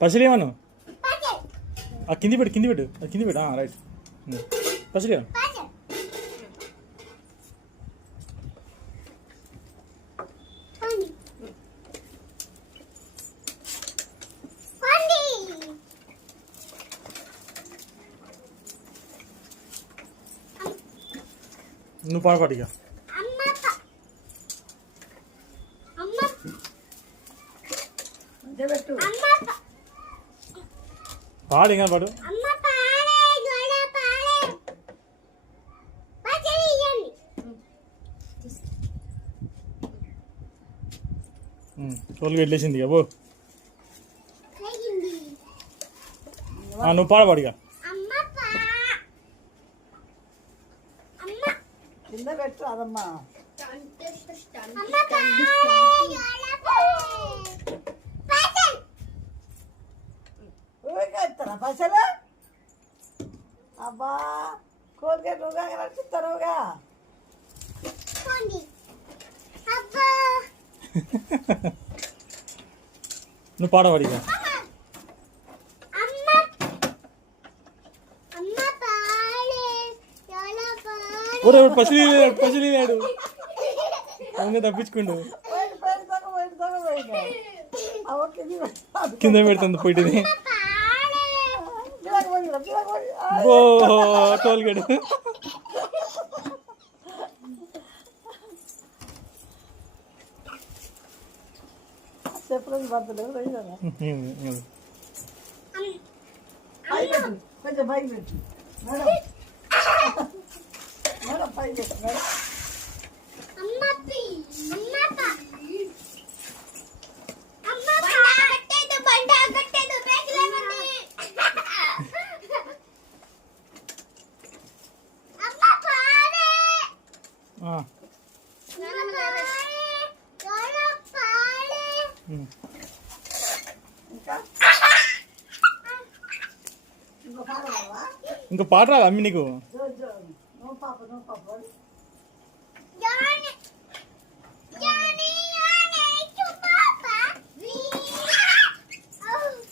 పసిలేమను కింది పెట్టు కింది పెట్టు అది కింది పెట్టు రైట్ పసిలేమను నువ్వు పాడపాటిగా పాడు ఇంకా పాడు తోలుగా వెళ్ళేసింది అబ్బో నువ్వు పాడపాడిగా కింద పెట్టు అదమ్మా ఊరికేస్తారా పైసలు అబ్బా కోల్గేట్ నువ్వుగా నడిపిస్తారుగా నువ్వు పాడపాడిగా ఒరే పసిలేడు అవును తప్పించుకోండు కింద పెడుతుంది పోయిటిది ఓ టోల్గేడు చెప్పలేదు పడతలేదు కొంచెం పైకి పెట్టు మేడం మేడం పైకి పెట్టు మేడం ఇంకా పాట రాదు అమ్మి నీకు నో పాప